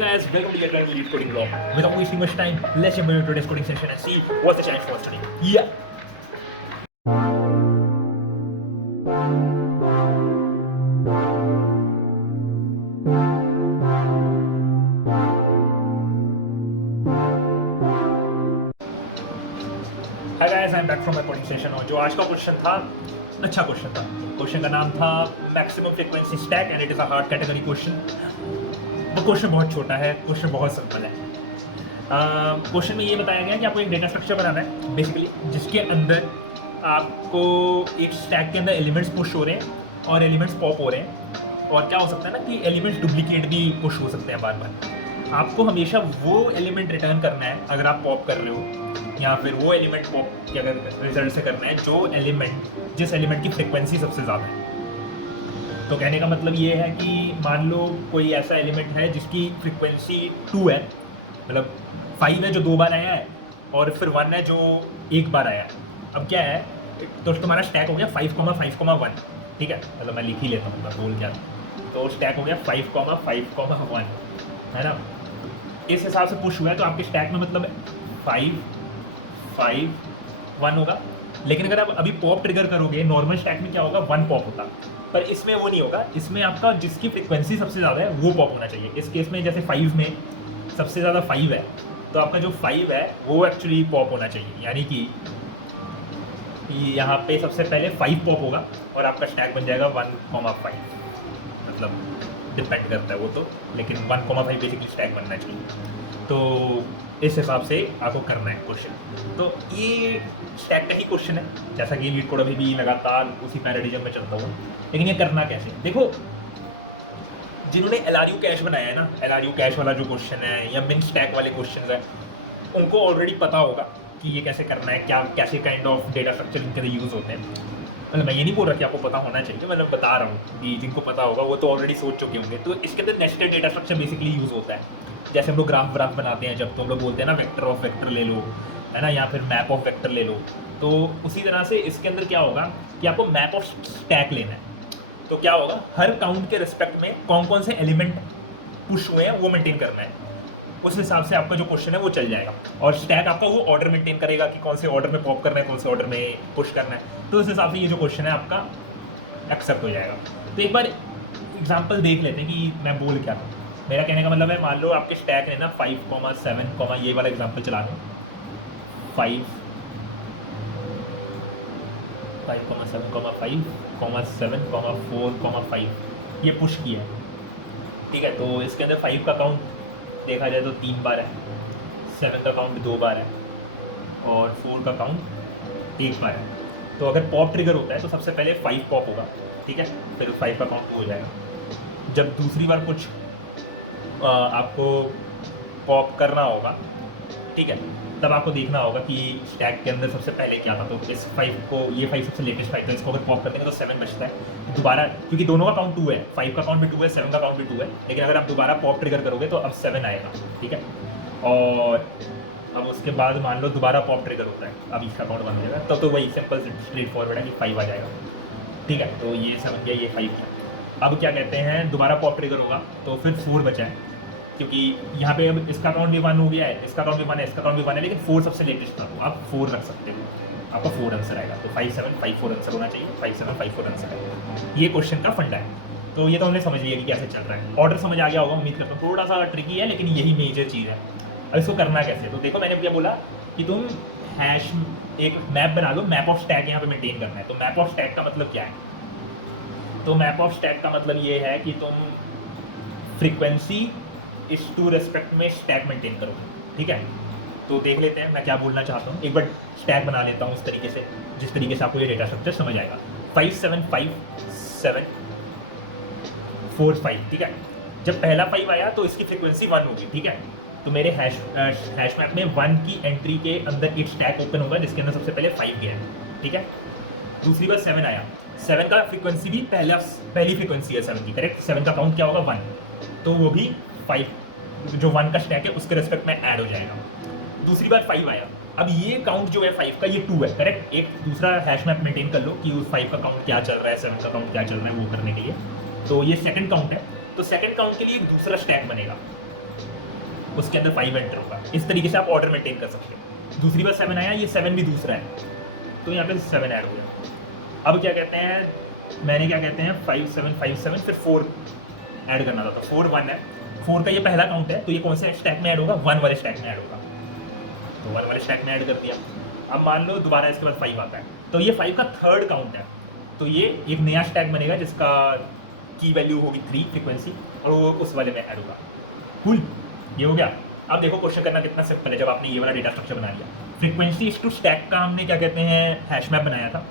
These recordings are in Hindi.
guys, welcome to your current Elite Coding Blog. Without wasting much time, let's jump into today's coding session and see what's the challenge for us today. Yeah. Hi guys, I'm back from my coding session और जो आज का क्वेश्चन था अच्छा क्वेश्चन था. क्वेश्चन का नाम था maximum frequency stack and it is a hard category question. वो क्वेश्चन बहुत छोटा है, क्वेश्चन बहुत सिंपल है. क्वेश्चन में ये बताया गया कि आपको एक डेटा स्ट्रक्चर बनाना है बेसिकली, जिसके अंदर आपको एक स्टैक के अंदर एलिमेंट्स पुश हो रहे हैं और एलिमेंट्स पॉप हो रहे हैं. और क्या हो सकता है ना कि एलिमेंट्स डुप्लीकेट भी पुश हो सकते हैं बार बार. आपको हमेशा वो एलिमेंट रिटर्न करना है अगर आप पॉप कर रहे हो, या फिर वो एलिमेंट पॉप के अगर रिजल्ट से करना है जिस एलिमेंट की फ्रिक्वेंसी सबसे ज़्यादा है. तो कहने का मतलब ये है कि मान लो कोई ऐसा एलिमेंट है जिसकी फ्रिक्वेंसी 2 है, मतलब 5 है जो 2 बार आया है और फिर 1 है जो 1 बार आया है. अब क्या है, तो तुम्हारा स्टैक हो गया 5,5,1. ठीक है, मतलब मैं लिख ही लेता हूँ बोल क्या. तो स्टैक हो गया 5,5,1 है ना. इस हिसाब से पुश हुआ है तो आपके स्टैक में मतलब 5, 5, 1 होगा. लेकिन अगर आप अभी पॉप ट्रिगर करोगे, नॉर्मल स्टैक में क्या होगा 1 पॉप होता, पर इसमें वो नहीं होगा. इसमें आपका जिसकी फ्रिक्वेंसी सबसे ज़्यादा है वो पॉप होना चाहिए. इस केस में जैसे 5 में सबसे ज़्यादा 5 है, तो आपका जो 5 है वो एक्चुअली पॉप होना चाहिए. यानी कि यहाँ पे सबसे पहले 5 पॉप होगा और आपका स्टैक बन जाएगा 1,5. मतलब डिपेंड करता है वो तो, लेकिन 1,5 बेसिकली स्टैक बनना चाहिए. तो इस हिसाब से आपको करना है क्वेश्चन. तो ये स्टैक का ही क्वेश्चन है, जैसा कि लीड कोड अभी भी लगातार उसी पैराडिज्म में चलता हुआ. लेकिन ये करना कैसे, देखो जिन्होंने LRU कैश बनाया है ना, LRU कैश वाला जो क्वेश्चन है या मिन स्टैक वाले क्वेश्चन है, उनको ऑलरेडी पता होगा कि ये कैसे करना है, क्या कैसे काइंड ऑफ डेटा स्ट्रक्चर इनके यूज़ होते हैं. मतलब मैं ये नहीं बोल रहा कि आपको पता होना चाहिए, मतलब बता रहा हूँ कि जिनको पता होगा वो तो ऑलरेडी सोच चुके होंगे. तो इसके अंदर nested data structure basically use होता है. जैसे हम लोग ग्राफ बनाते हैं, जब तो हम लोग बोलते हैं ना वेक्टर ऑफ वेक्टर ले लो, है ना, या फिर मैप ऑफ वेक्टर ले लो. तो उसी तरह से इसके अंदर क्या होगा कि आपको मैप ऑफ स्टैक लेना है. तो क्या होगा, हर काउंट के रिस्पेक्ट में कौन कौन से एलिमेंट पुश हुए हैं वो मेंटेन करना है. उस हिसाब से आपका जो क्वेश्चन है वो चल जाएगा. और स्टैक आपका वो ऑर्डर मेंटेन करेगा कि कौन से ऑर्डर में पॉप करना है, कौन से ऑर्डर में पुश करना है. तो उस हिसाब से ये जो क्वेश्चन है आपका एक्सेप्ट हो जाएगा. तो एक बार एग्जांपल देख लेते हैं कि मैं बोल क्या था. मेरा कहने का मतलब है, मान लो आपके स्टैक है ना 5,7, ये वाला एग्जांपल चला दो. 5, 5,7, 5, 7, 4, 5 ये पुश किया है. ठीक है, तो इसके अंदर 5 का काउंट देखा जाए तो 3 बार है, 7 का काउंट 2 बार है और 4 का काउंट 1 बार है. तो अगर पॉप ट्रिगर होता है तो सबसे पहले 5 पॉप होगा. ठीक है, फिर 5 का काउंट हो जाएगा. जब दूसरी बार कुछ आपको पॉप करना होगा, ठीक है, तब आपको देखना होगा कि स्टैक के अंदर सबसे पहले क्या था. तो इस 5 को, ये 5 सबसे लेटेस्ट 5 था, इसको अगर पॉप कर देंगे तो 7 बचता है दोबारा, क्योंकि दोनों का काउंट 2 है. 5 का काउंट भी 2 है, 7 का काउंट भी 2 है. लेकिन अगर आप दोबारा पॉप ट्रिगर करोगे तो अब 7 आएगा. ठीक है, और अब उसके बाद मान लो दोबारा पॉप ट्रिगर होता है, अब इसका काउंट बन जाएगा. तब तो वही सिंपल स्ट्रेट फॉरवर्ड है कि 5 आ जाएगा. ठीक है, तो ये 7 गया, ये 5 गया. अब क्या कहते हैं, दोबारा पॉप ट्रिगर होगा तो फिर 4 बचा है, क्योंकि यहाँ पे अब इसका काउंट भी 1 हो गया है, इसका काउंट भी 1 है, इसका काउंट भी 1 है, लेकिन 4 सबसे लेटेस्ट था तो आप 4 रख सकते हो. आपका 4 आंसर आएगा. तो 5, 7, 5, 4 आंसर होना चाहिए. 5, 7, 5, 4 आंसर आएगा. ये क्वेश्चन का फंडा है. तो ये तो हमने समझ लिया कि कैसे चल रहा है. ऑर्डर समझ आ गया होगा उम्मीद करता हूँ. थोड़ा सा ट्रिकी है लेकिन यही मेजर चीज़ है. अब इसको करना कैसे, तो देखो मैंने क्या बोला कि तुम हैश एक मैप बना लो. मैप ऑफ स्टैक यहाँ पे मेंटेन करना है. तो मैप ऑफ स्टैक का मतलब क्या है, तो मैप ऑफ स्टैक का मतलब ये है कि तुम फ्रीक्वेंसी इस टू रेस्पेक्ट में स्टैक मेंटेन करोगे. ठीक है, तो देख लेते हैं मैं क्या बोलना चाहता हूँ. एक बार स्टैक बना लेता हूँ उस तरीके से जिस तरीके से आपको ये डेटा स्ट्रक्चर समझ आएगा. 5, 7, 5, 7, 4, 5. ठीक है, जब पहला 5 आया तो इसकी फ्रीक्वेंसी 1 होगी. ठीक है, तो मेरे हैश मैप में 1 की एंट्री के अंदर एक स्टैक ओपन होगा जिसके अंदर सबसे पहले 5 गया है. ठीक है, दूसरी बार 7 आया. 7 का फ्रीक्वेंसी भी पहली फ्रीक्वेंसी है 7 की, करेक्ट. 7 का काउंट क्या होगा 1, तो वो भी 5 जो 1 का स्टैक है उसके रिस्पेक्ट में ऐड हो जाएगा. दूसरी बार 5 आया. अब ये काउंट जो है 5 का, ये 2 है, करेक्ट. एक दूसरा हैश मैप मेंटेन कर लो कि उस 5 का काउंट क्या चल रहा है, 7 का काउंट क्या चल रहा है, वो करने के लिए. तो ये सेकंड काउंट है. तो सेकंड काउंट के लिए एक दूसरा स्टैक बनेगा. उसके अंदर 5 एंटर होगा। इस तरीके से आप ऑर्डर मेंटेन कर सकते हैं। दूसरी बार 7 आया, ये 7 भी दूसरा है, तो यहाँ पे 7 ऐड हो गया। अब क्या कहते हैं, मैंने क्या कहते हैं 5 7 5 7 फिर 4 ऐड करना था, तो 4 1 है, 4 का ये पहला काउंट है, तो ये कौन से स्टैक में ऐड होगा, 1 वाले स्टैक में ऐड होगा, तो 1 वाले स्टैक में ऐड कर दिया। अब मान लो दोबारा इसके बाद 5 आता है, तो ये 5 का थर्ड काउंट है, तो ये एक नया स्टैक बनेगा जिसका की वैल्यू होगी 3 फ्रीक्वेंसी, और वो उस वाले में ऐड होगा। कूल, ये हो गया। अब देखो क्वेश्चन करना कितना सिंपल है जब आपने ये वाला डेटा स्ट्रक्चर बना लिया। फ्रीक्वेंसी इस टू स्टैक का हमने क्या कहते हैं हैश मैप बनाया था।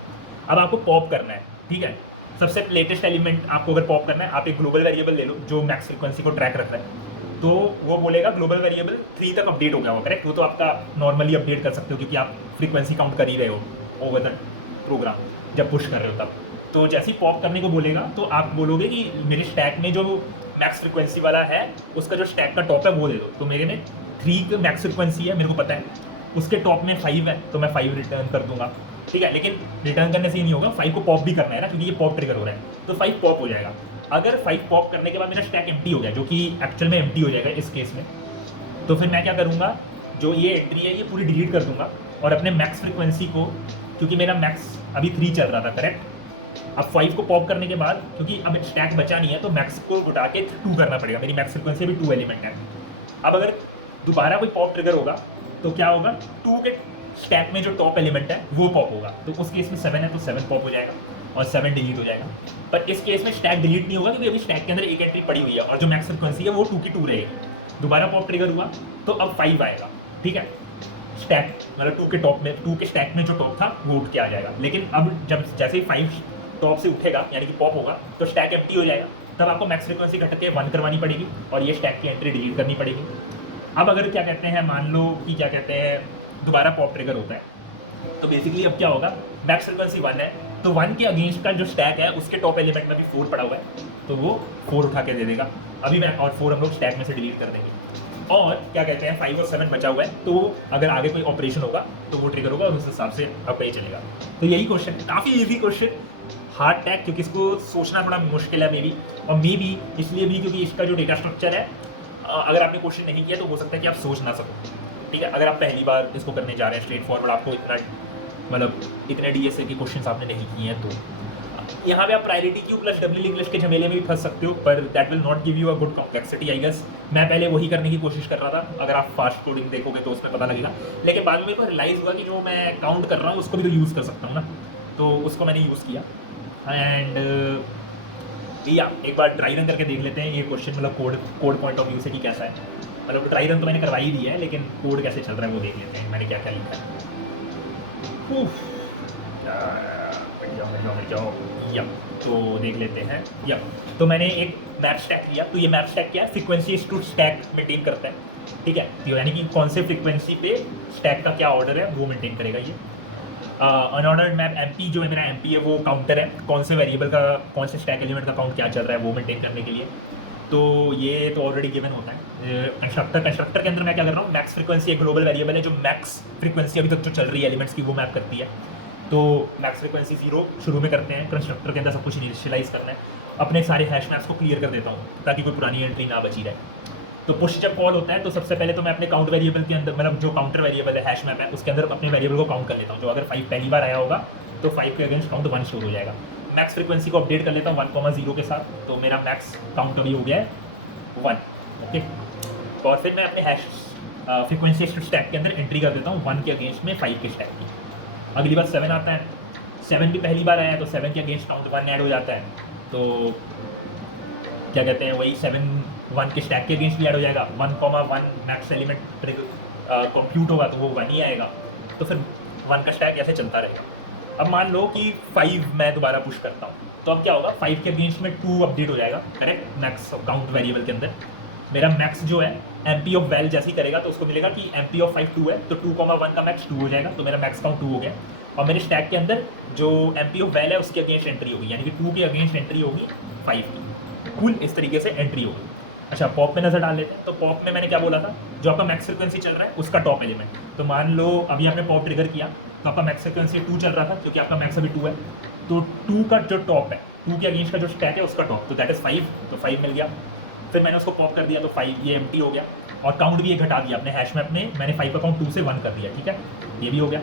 अब आपको पॉप करना है, ठीक है। सबसे लेटेस्ट एलिमेंट आपको अगर पॉप करना है, आप एक ग्लोबल वेरिएबल ले लो जो मैक्स फ्रीक्वेंसी को ट्रैक रख रहा है, तो वो बोलेगा ग्लोबल वेरिएबल 3 तक अपडेट हो गया होगा, करेक्ट। वो तो आपका नॉर्मली अपडेट कर सकते हो क्योंकि आप फ्रीक्वेंसी काउंट कर ही रहे हो ओवर द प्रोग्राम जब पुश कर रहे हो तब। तो जैसे ही पॉप करने को बोलेगा तो आप बोलोगे कि मेरे स्टैक में जो मैक्स फ्रीक्वेंसी वाला है उसका जो स्टैक का टॉप है वो दे दो। तो मेरे में 3 मैक्स फ्रीक्वेंसी है, मेरे को पता है, उसके टॉप में 5 है, तो मैं 5 रिटर्न कर दूंगा, ठीक है। लेकिन रिटर्न करने से ही नहीं होगा, 5 को पॉप भी करना है ना, क्योंकि ये पॉप ट्रिगर हो रहा है, तो 5 पॉप हो जाएगा। अगर 5 पॉप करने के बाद मेरा स्टैक एम्प्टी हो गया, जो कि एक्चुअल में एम्प्टी हो जाएगा इस केस में, तो फिर मैं क्या करूँगा, जो ये एंट्री है ये पूरी डिलीट कर दूंगा और अपने मैक्स फ्रीक्वेंसी को, क्योंकि मेरा मैक्स अभी 3 चल रहा था, करेक्ट। अब 5 को पॉप करने के बाद, क्योंकि अब स्टैक बचा नहीं है, तो मैक्स को उठा के 2 करना पड़ेगा। मेरी मैक्स फ्रीक्वेंसी अभी 2 एलिमेंट है। अब अगर दोबारा कोई पॉप ट्रिगर होगा तो क्या होगा, 2 के स्टैक में जो टॉप एलिमेंट है वो पॉप होगा, तो उस केस में 7 है तो 7 पॉप हो जाएगा और 7 डिलीट हो जाएगा। पर इस केस में स्टैक डिलीट नहीं होगा क्योंकि अभी स्टैक के अंदर एक एंट्री पड़ी हुई है और जो मैक्स फ्रीक्वेंसी है वो 2 की 2 रहेगी। दोबारा पॉप ट्रिगर हुआ तो अब 5 आएगा, ठीक है। स्टैक मतलब 2 के टॉप में, 2 के स्टैक में जो टॉप था वो उठ के आ जाएगा। लेकिन अब जब जैसे ही 5 टॉप से उठेगा यानी कि पॉप होगा तो स्टैक एम्प्टी हो जाएगा, तब आपको मैक्स फ्रीक्वेंसी घट के 1 करवानी पड़ेगी और ये स्टैक की एंट्री डिलीट करनी पड़ेगी। अब अगर क्या कहते हैं, मान लो कि क्या कहते हैं दोबारा पॉप ट्रिगर होता है, तो बेसिकली अब क्या होगा, मैक्स फ्रीक्वेंसी 1 है, तो 1 के अगेंस्ट का जो स्टैक है उसके टॉप एलिमेंट में भी 4 पड़ा हुआ है, तो वो 4 उठा के दे देगा अभी मैं, और 4 हम लोग स्टैक में से डिलीट कर देंगे। और क्या कहते हैं 5 और 7 बचा हुआ है, तो अगर आगे कोई ऑपरेशन होगा तो वो ट्रिगर होगा और उस हिसाब से आपका ही चलेगा। तो यही क्वेश्चन, काफ़ी इजी क्वेश्चन, हार्ड टैग क्योंकि इसको सोचना थोड़ा मुश्किल है मे बी, और मे बी इसलिए भी क्योंकि इसका जो डेटा स्ट्रक्चर है, अगर आपने क्वेश्चन नहीं किया तो हो सकता है कि आप सोच ना सको, ठीक है। अगर आप पहली बार इसको करने जा रहे हैं स्ट्रेट फॉरवर्ड, आपको इतना मतलब इतने डीएसए के क्वेश्चन आपने नहीं किए हैं, तो यहाँ पे आप priority queue plus W English के झमेले में भी फंस सकते हो, पर that will not give you a good complexity I guess. मैं पहले वही करने की कोशिश कर रहा था, अगर आप फास्ट कोडिंग देखोगे तो उसमें पता लगेगा, लेकिन बाद में मेरे को रियलाइज़ हुआ कि जो मैं काउंट कर रहा हूँ उसको भी तो यूज़ कर सकता हूँ ना, तो उसको मैंने यूज़ किया। एंड या एक बार ड्राई रन करके देख लेते हैं ये क्वेश्चन, मतलब कोड पॉइंट ऑफ व्यू से कि कैसा है। मतलब ड्राई रन तो मैंने करवा ही दिया है, लेकिन कोड कैसे चल रहा है वो देख लेते हैं, मैंने क्या क्या लिखा है। मिट जाओ या, तो देख लेते हैं या। तो मैंने एक मैप स्टैक लिया, तो ये मैप स्टैक क्या है, फ्रीक्वेंसी टू स्टैक मेंटेन करता है, ठीक है। तो यानी कि कौन से फ्रीक्वेंसी पे स्टैक का क्या ऑर्डर है वो मेंटेन करेगा ये। अनऑर्डर्ड मैप एमपी जो है मेरा एमपी है वो काउंटर है, कौन से वेरिएबल का, कौन से स्टैक एलिमेंट का काउंट क्या चल रहा है वो मेंटेन करने के लिए। तो ये तो ऑलरेडी गिवन होता है। कंस्ट्रक्टर के अंदर मैं क्या कर रहा हूँ, मैक्स फ्रीक्वेंसी एक ग्लोबल वेरिएबल है जो मैक्स फ्रीक्वेंसी अभी तक जो चल रही है एलिमेंट्स की वो मैप करती है। तो मैक्स फ्रीक्वेंसी 0 शुरू में करते हैं, कंस्ट्रक्टर के अंदर सब कुछ इनिशियलाइज करना है। अपने सारे हैश मैप्स को क्लियर कर देता हूँ ताकि कोई पुरानी एंट्री ना बची रहे। तो पुश जब कॉल होता है तो सबसे पहले तो मैं अपने काउंट वेरिएबल के अंदर, मतलब जो काउंटर वेरिएबल है हैश मैप है उसके अंदर अपने वेरिएबल को काउंट कर लेता हूँ। जो अगर 5 पहली बार आया होगा तो 5 के अगेंस्ट काउंट 1 शुरू हो जाएगा। मैक्स फ्रीक्वेंसी को अपडेट कर लेता हूँ 1,0 के साथ, तो मेरा मैक्स काउंट अभी हो गया है 1, ओके। और फिर मैं अपने हैश फ्रीक्वेंसी स्टैक के अंदर एंट्री कर देता हूँ 1 के अगेंस्ट में 5 के स्टैक की। अगली बार 7 आता है, 7 भी पहली बार आया है तो 7 के अगेंस्ट काउंट 1 ऐड हो जाता है, तो क्या कहते हैं वही 7 1 के स्टैक के अगेंस्ट भी ऐड हो जाएगा। 1,1 मैक्स एलिमेंट कंप्यूट होगा तो वो 1 ही आएगा, तो फिर 1 का स्टैक ऐसे चलता रहेगा। अब मान लो कि 5 मैं दोबारा पुश करता हूँ, तो अब क्या होगा, 5 के अगेंस्ट में 2 अपडेट हो जाएगा, करेक्ट। मैक्स काउंट वेरिएबल के अंदर मेरा मैक्स जो है एमपी ऑफ वैल जैसे ही करेगा तो उसको मिलेगा कि एमपी ऑफ 5 2 है, तो 2,1 का मैक्स 2 हो जाएगा, तो मेरा मैक्स काउंट 2 हो गया। और मेरे स्टैक के अंदर जो एमपी ऑफ वैल है उसके अगेंस्ट एंट्री होगी, यानी कि 2 के अगेंस्ट एंट्री होगी 5 की, कुल इस तरीके से एंट्री होगी। अच्छा, पॉप में नज़र डाल लेते हैं। तो पॉप में मैंने क्या बोला था, जो आपका मैक्स फ्रीक्वेंसी चल रहा है उसका टॉप एलिमेंट। तो मान लो अभी आपने पॉप ट्रिगर किया तो आपका मैक्स फ्रीक्वेंसी 2 चल रहा था क्योंकि आपका मैक्स अभी 2 है, तो 2 का जो टॉप है, 2 के अगेंस्ट का जो स्टैक है उसका टॉप, तो दैट इज़ 5, तो 5 मिल गया। फिर मैंने उसको पॉप कर दिया तो 5 ये एम्प्टी हो गया, और काउंट भी ये घटा दिया अपने हैश में अपने, मैंने 5 का काउंट 2 से 1 कर दिया, ठीक है, ये भी हो गया।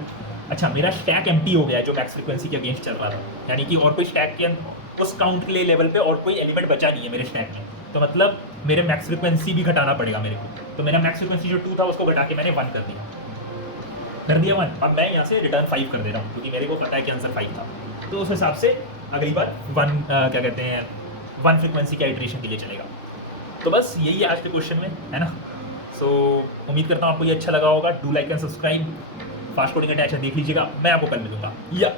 अच्छा, मेरा स्टैक एम्प्टी हो गया जो मैक्स फ्रीक्वेंसी के अगेंस्ट चल रहा था, यानी कि और कोई स्टैक के उस काउंट के लिए लेवल पे और कोई एलिमेंट बचा नहीं है मेरे स्टैक में, तो मतलब मेरे मैक्स फ्रीक्वेंसी भी घटाना पड़ेगा मेरे को। तो मेरा मैक्स फ्रीक्वेंसी जो 2 था उसको घटा के मैंने 1 कर दिया 1। अब मैं यहाँ से रिटर्न 5 कर दे रहा हूँ क्योंकि मेरे को पता है कि आंसर 5 था, तो उस हिसाब से अगली बार 1 क्या कहते हैं 1 फ्रीक्वेंसी के आइट्रेशन के लिए चलेगा। तो बस यही है आज के क्वेश्चन में, है ना। सो उम्मीद करता हूँ आपको ये अच्छा लगा होगा। Do like and subscribe, fast coding attach देख लीजिएगा। मैं आपको कल मिलूंगा या